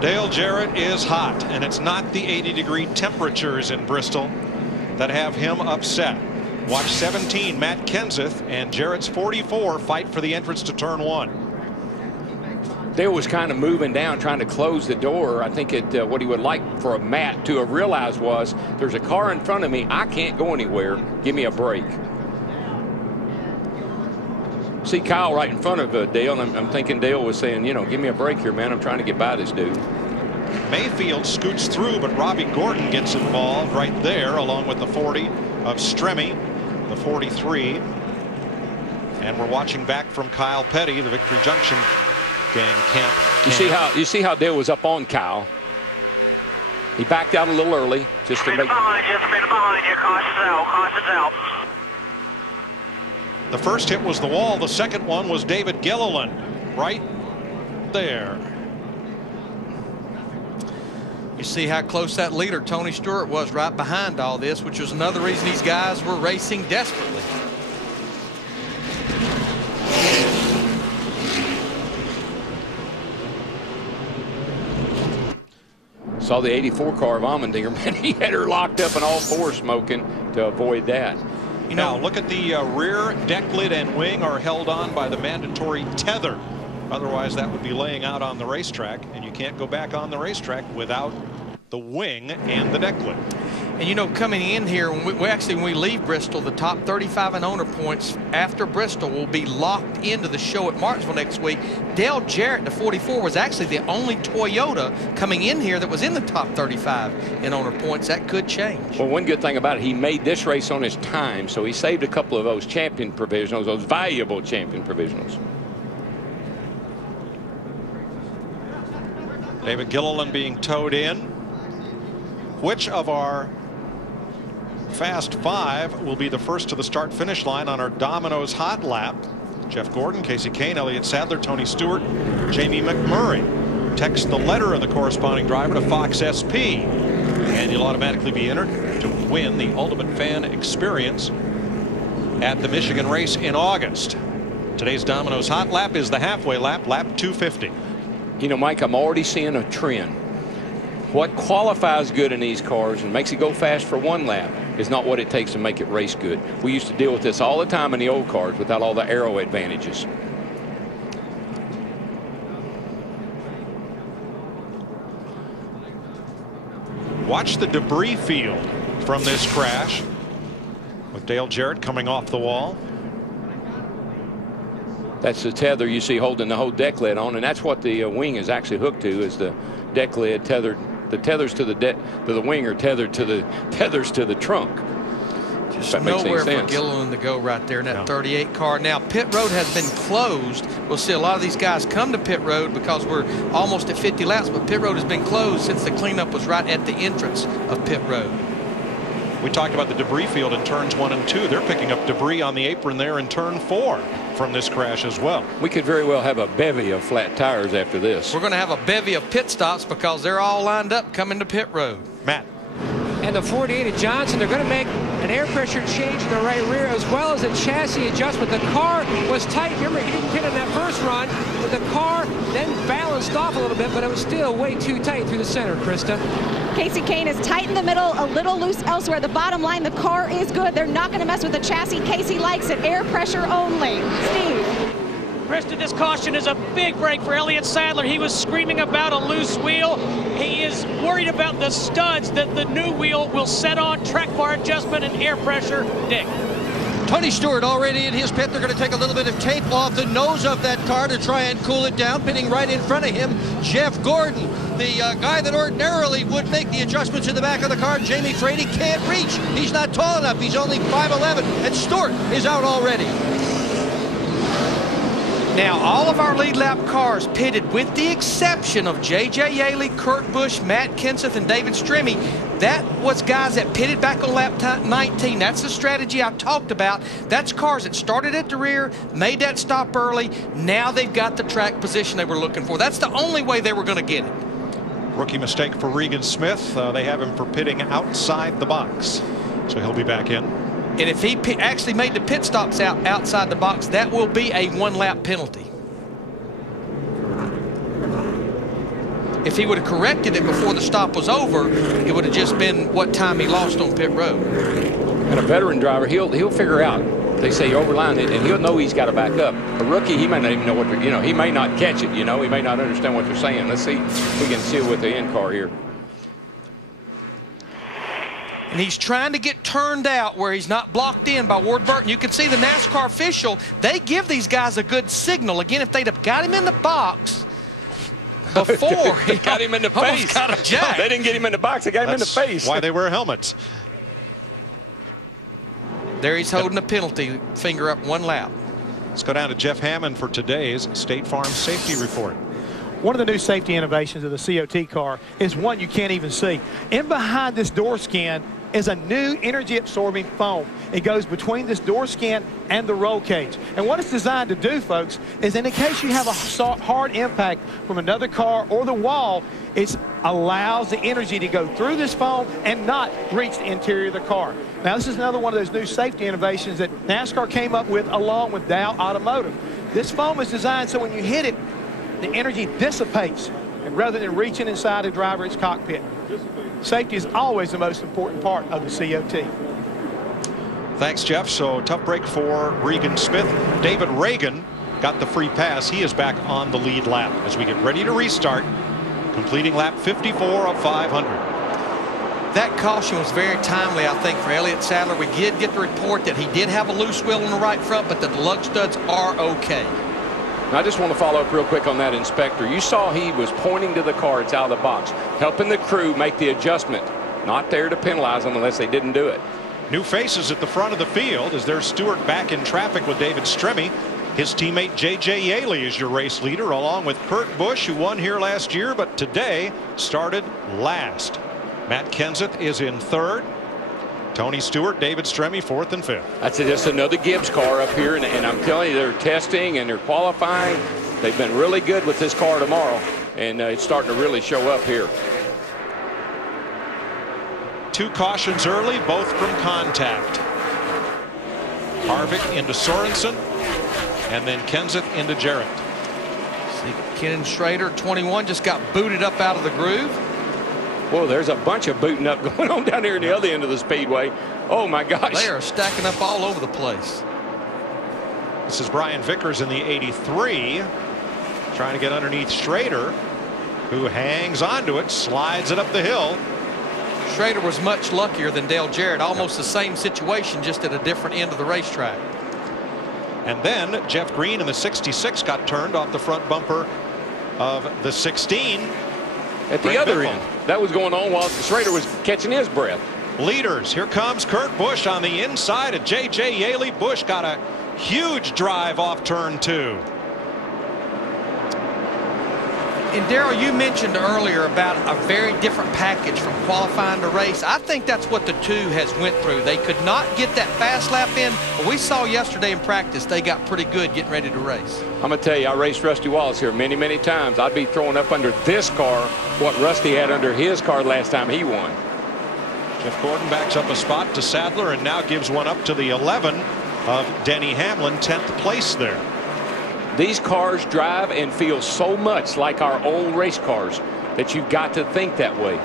Dale Jarrett is hot, and it's not the 80-degree temperatures in Bristol that have him upset. Watch 17, Matt Kenseth, and Jarrett's 44 fight for the entrance to turn 1. Dale was kind of moving down, trying to close the door. I think what he would like for Matt to have realized was, there's a car in front of me. I can't go anywhere. Give me a break. See Kyle right in front of Dale, and I'm thinking Dale was saying, you know, give me a break here, man. I'm trying to get by this dude. Mayfield scoots through, but Robbie Gordon gets involved right there, along with the 40 of Stremme, the 43. And we're watching back from Kyle Petty, the Victory Junction gang camp. You see how Dale was up on Kyle. He backed out a little early just to make. Behind you, caution's out. The first hit was the wall. The second one was David Gilliland right there. You see how close that leader Tony Stewart was right behind all this, which was another reason these guys were racing desperately. Saw the 84 car of Allmendinger, man. He had her locked up in all four smoking to avoid that. You know, look at the rear deck lid and wing are held on by the mandatory tether. Otherwise, that would be laying out on the racetrack, and you can't go back on the racetrack without the wing and the deck lid. And you know, coming in here, when we leave Bristol, the top 35 in owner points after Bristol will be locked into the show at Martinsville next week. Dale Jarrett, the 44, was actually the only Toyota coming in here that was in the top 35 in owner points. That could change. Well, one good thing about it, he made this race on his time, so he saved a couple of those champion provisionals, those valuable champion provisionals. David Gilliland being towed in. Which of our Fast Five will be the first to the start-finish line on our Domino's Hot Lap? Jeff Gordon, Casey Kane, Elliott Sadler, Tony Stewart, Jamie McMurray. Text the letter of the corresponding driver to Fox SP, and you'll automatically be entered to win the ultimate fan experience at the Michigan race in August. Today's Domino's Hot Lap is the halfway lap, lap 250. You know, Mike, I'm already seeing a trend. What qualifies good in these cars and makes it go fast for one lap is not what it takes to make it race good. We used to deal with this all the time in the old cars without all the aero advantages. Watch the debris field from this crash with Dale Jarrett coming off the wall. That's the tether you see holding the whole deck lid on, and that's what the wing is actually hooked to, is the deck lid tethered. The tethers to the wing are tethered to the tethers to the trunk. Just nowhere for Gilliland to go right there in that 38 car. Now, pit road has been closed. We'll see a lot of these guys come to pit road because we're almost at 50 laps, but pit road has been closed since the cleanup was right at the entrance of pit road. We talked about the debris field in turns 1 and 2. They're picking up debris on the apron there in turn 4 from this crash as well. We could very well have a bevy of flat tires after this. We're going to have a bevy of pit stops because they're all lined up coming to pit road. Matt. And the 48 of Johnson, they're going to make an air pressure change in the right rear as well as a chassis adjustment. The car was tight. Remember, he didn't pit in that first run, but the car then balanced off a little bit, but it was still way too tight through the center, Krista. Casey Kane is tight in the middle, a little loose elsewhere. The bottom line, the car is good. They're not going to mess with the chassis. Casey likes it. Air pressure only. Steve. Krista, this caution is a big break for Elliott Sadler. He was screaming about a loose wheel. He is worried about the studs that the new wheel will set on, track bar adjustment and air pressure. Dick. Tony Stewart already in his pit. They're going to take a little bit of tape off the nose of that car to try and cool it down. Pitting right in front of him, Jeff Gordon, the guy that ordinarily would make the adjustments in the back of the car. Jamie Frady can't reach. He's not tall enough. He's only 5'11", and Stewart is out already. Now, all of our lead lap cars pitted, with the exception of J.J. Yaley, Kurt Busch, Matt Kenseth, and David Stremme. That was guys that pitted back on lap 19. That's the strategy I talked about. That's cars that started at the rear, made that stop early. Now they've got the track position they were looking for. That's the only way they were going to get it. Rookie mistake for Regan Smith. They have him for pitting outside the box, so he'll be back in. And if he actually made the pit stops outside the box, that will be a 1-lap penalty. If he would have corrected it before the stop was over, it would have just been what time he lost on pit road. And a veteran driver, he'll figure out. They say overline it, and he'll know he's got to back up. A rookie, he may not even know what they're, he may not catch it, he may not understand what they're saying. Let's see if we can see it with the in-car here. And he's trying to get turned out where he's not blocked in by Ward Burton. You can see the NASCAR official, they give these guys a good signal. Again, if they'd have got him in the box before, they got him in the face. Got a jack. They didn't get him in the box, they got him in the face. Why they wear helmets. There he's holding a penalty, finger up 1 lap. Let's go down to Jeff Hammond for today's State Farm Safety Report. One of the new safety innovations of the COT car is one you can't even see. In behind this door skin is a new energy-absorbing foam. It goes between this door skin and the roll cage. And what it's designed to do, folks, is in case you have a hard impact from another car or the wall, it allows the energy to go through this foam and not reach the interior of the car. Now, this is another one of those new safety innovations that NASCAR came up with along with Dow Automotive. This foam is designed so when you hit it, the energy dissipates, and rather than reaching inside the driver's cockpit. Safety is always the most important part of the COT. Thanks, Jeff. So tough break for Regan Smith. David Reagan got the free pass. He is back on the lead lap as we get ready to restart, completing lap 54 of 500. That caution was very timely, I think, for Elliott Sadler. We did get the report that he did have a loose wheel in the right front, but the lug studs are okay. I just want to follow up real quick on that, Inspector. You saw he was pointing to the car. It's out of the box, helping the crew make the adjustment. Not there to penalize them unless they didn't do it. New faces at the front of the field as there's Stewart back in traffic with David Stremme. His teammate J.J. Yaley is your race leader, along with Kurt Busch, who won here last year but today started last. Matt Kenseth is in third. Tony Stewart, David Stremme, fourth and fifth. That's just another Gibbs car up here, and I'm telling you, they're testing and they're qualifying. They've been really good with this car tomorrow, and it's starting to really show up here. 2 cautions early, both from contact. Harvick into Sorensen, and then Kenseth into Jarrett. See, Ken Schrader, 21, just got booted up out of the groove. Whoa, there's a bunch of booting up going on down here in the other end of the speedway. Oh my gosh. They are stacking up all over the place. This is Brian Vickers in the 83, trying to get underneath Schrader, who hangs onto it, slides it up the hill. Schrader was much luckier than Dale Jarrett, almost the same situation, just at a different end of the racetrack. And then Jeff Green in the 66 got turned off the front bumper of the 16. At the other end, that was going on while Schrader was catching his breath. Leaders, here comes Kurt Busch on the inside of J.J. Yaley. Busch got a huge drive off turn 2. And Darrell, you mentioned earlier about a very different package from qualifying to race. I think that's what the 2 has went through. They could not get that fast lap in, but we saw yesterday in practice they got pretty good getting ready to race. I'm going to tell you, I raced Rusty Wallace here many, many times. I'd be throwing up under this car what Rusty had under his car last time he won. Jeff Gordon backs up a spot to Sadler and now gives one up to the 11 of Denny Hamlin, 10th place there. These cars drive and feel so much like our old race cars that you've got to think that way.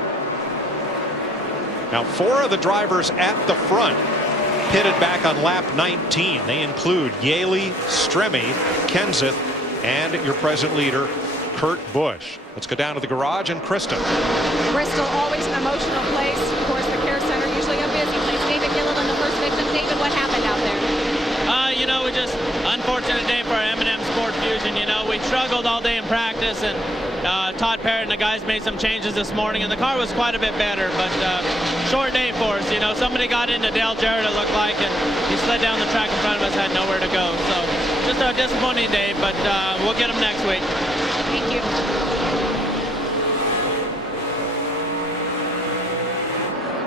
Now 4 of the drivers at the front pitted back on lap 19. They include Yaley, Stremme, Kenseth, and your present leader, Kurt Busch. Let's go down to the garage and Krista. Bristol, always an emotional place. Of course, the Care Center, usually a busy place. David Gilliland, the first victim. David, what happened out there? We just, unfortunate day for our M&M Sport Fusion. We struggled all day in practice, and Todd Parrott and the guys made some changes this morning, and the car was quite a bit better, but short day for us. Somebody got into Dale Jarrett, it looked like, and he slid down the track in front of us, had nowhere to go. So just a disappointing day, but we'll get him next week. Thank you.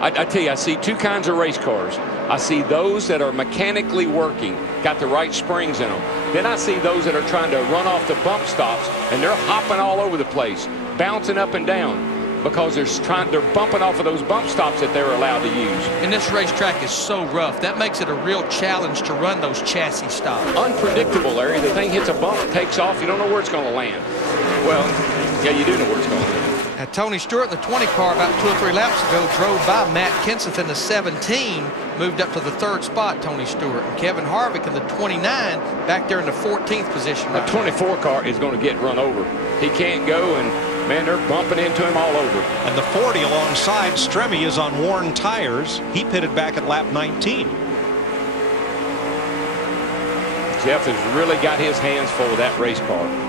I tell you, I see 2 kinds of race cars. I see those that are mechanically working, got the right springs in them. Then I see those that are trying to run off the bump stops, and they're hopping all over the place, bouncing up and down, because they're bumping off of those bump stops that they're allowed to use. And this racetrack is so rough. That makes it a real challenge to run those chassis stops. Unpredictable, Larry. The thing hits a bump, takes off. You don't know where it's going to land. Well, yeah, you do know where it's going to land. Now, Tony Stewart in the 20 car about 2 or 3 laps ago drove by Matt Kenseth in the 17, moved up to the 3rd spot, Tony Stewart. And Kevin Harvick in the 29 back there in the 14th position. The 24 car is going to get run over. He can't go, and man, they're bumping into him all over. And the 40 alongside Stremme is on worn tires. He pitted back at lap 19. Jeff has really got his hands full of that race car.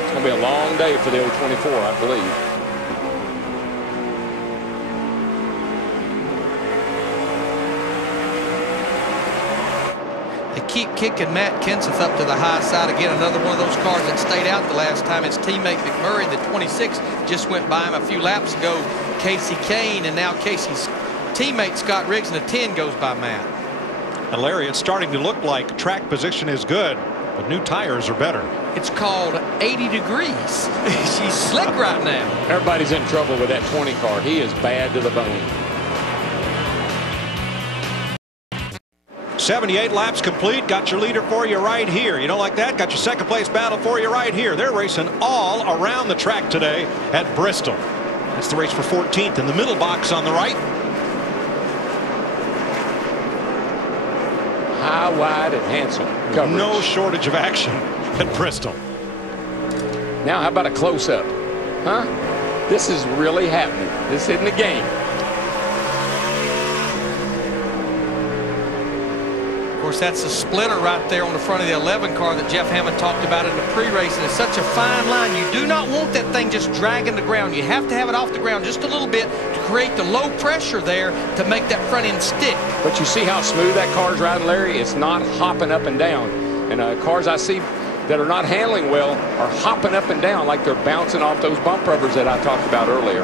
It's going to be a long day for the 024, I believe. They keep kicking Matt Kenseth up to the high side again. Another one of those cars that stayed out the last time. His teammate McMurray, the 26, just went by him a few laps ago. Casey Kane, and now Casey's teammate Scott Riggs in the 10 goes by Matt. And Larry, it's starting to look like track position is good, but new tires are better. It's called 80 degrees. She's slick right now. Everybody's in trouble with that 20 car. He is bad to the bone. 78 laps complete. Got your leader for you right here. You don't like that? Got your second place battle for you right here. They're racing all around the track today at Bristol. That's the race for 14th in the middle box on the right. High, wide, and handsome coverage. No shortage of action at Bristol. Now, how about a close-up? Huh? This is really happening. This isn't a game. Of course, that's a splitter right there on the front of the 11 car that Jeff Hammond talked about in the pre-race, and it's such a fine line. You do not want that thing just dragging the ground. You have to have it off the ground just a little bit to create the low pressure there to make that front end stick. But you see how smooth that car's riding, Larry? It's not hopping up and down. And cars I see that are not handling well are hopping up and down like they're bouncing off those bump rubbers that I talked about earlier.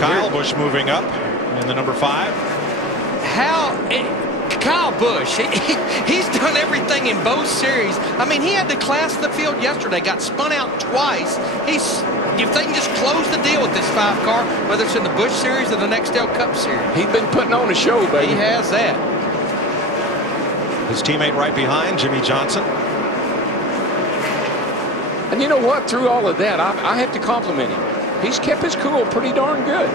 Kyle Busch moving up in the number 5. Kyle Busch, he's done everything in both series. I mean, he had the class of the field yesterday, got spun out twice. If they can just close the deal with this 5 car, whether it's in the Busch series or the Nextel Cup series. He's been putting on a show, baby. He has that. His teammate right behind, Jimmy Johnson. And you know what? Through all of that, I have to compliment him. He's kept his cool pretty darn good.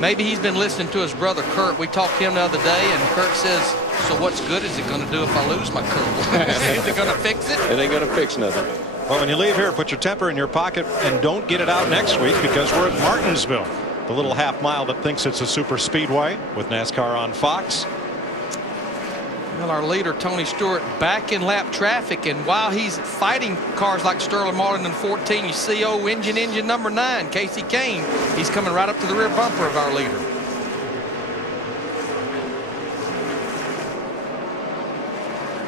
Maybe he's been listening to his brother Kurt. We talked to him the other day, and Kurt says, so what's good is it going to do if I lose my cool? Is it going to fix it? It ain't going to fix nothing. Well, when you leave here, put your temper in your pocket and don't get it out next week, because we're at Martinsville, the little half mile that thinks it's a super speedway, with NASCAR on Fox. Well, our leader, Tony Stewart, back in lap traffic, and while he's fighting cars like Sterling Marlin in 14, you see engine number 9, Casey Kane. He's coming right up to the rear bumper of our leader.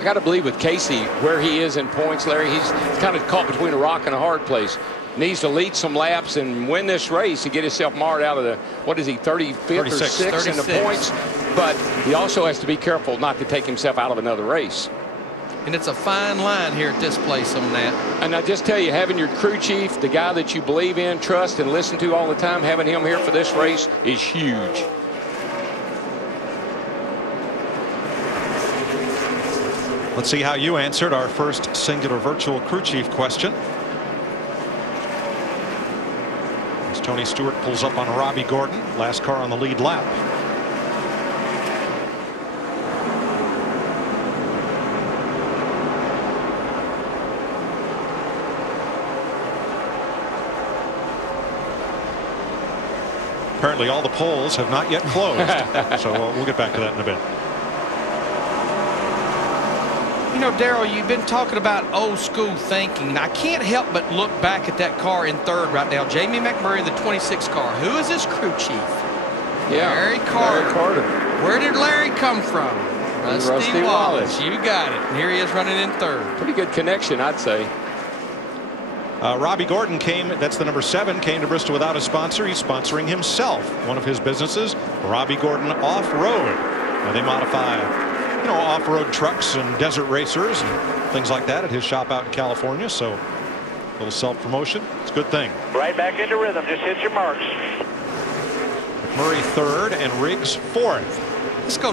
I got to believe with Casey, where he is in points, Larry, he's kind of caught between a rock and a hard place. Needs to lead some laps and win this race and get himself marred out of the, what is he, 35th or 6th in the points. But he also has to be careful not to take himself out of another race. And it's a fine line here at this place on that. And I just tell you, having your crew chief, the guy that you believe in, trust, and listen to all the time, having him here for this race is huge. Let's see how you answered our first singular virtual crew chief question. As Tony Stewart pulls up on Robbie Gordon, last car on the lead lap. Apparently all the polls have not yet closed. So we'll get back to that in a bit. You know, Darrell, you've been talking about old school thinking, and I can't help but look back at that car in 3rd right now. Jamie McMurray, the 26 car. Who is this crew chief? Yeah, Larry Carter. Where did Larry come from? Rusty Wallace. You got it. And here he is running in 3rd. Pretty good connection, I'd say. Robbie Gordon came, that's the number 7, came to Bristol without a sponsor. He's sponsoring himself. One of his businesses, Robbie Gordon Off-Road. They modify, you know, off-road trucks and desert racers and things like that at his shop out in California. So a little self-promotion. It's a good thing. Right back into rhythm. Just hit your marks. Murray third and Riggs fourth. Let's go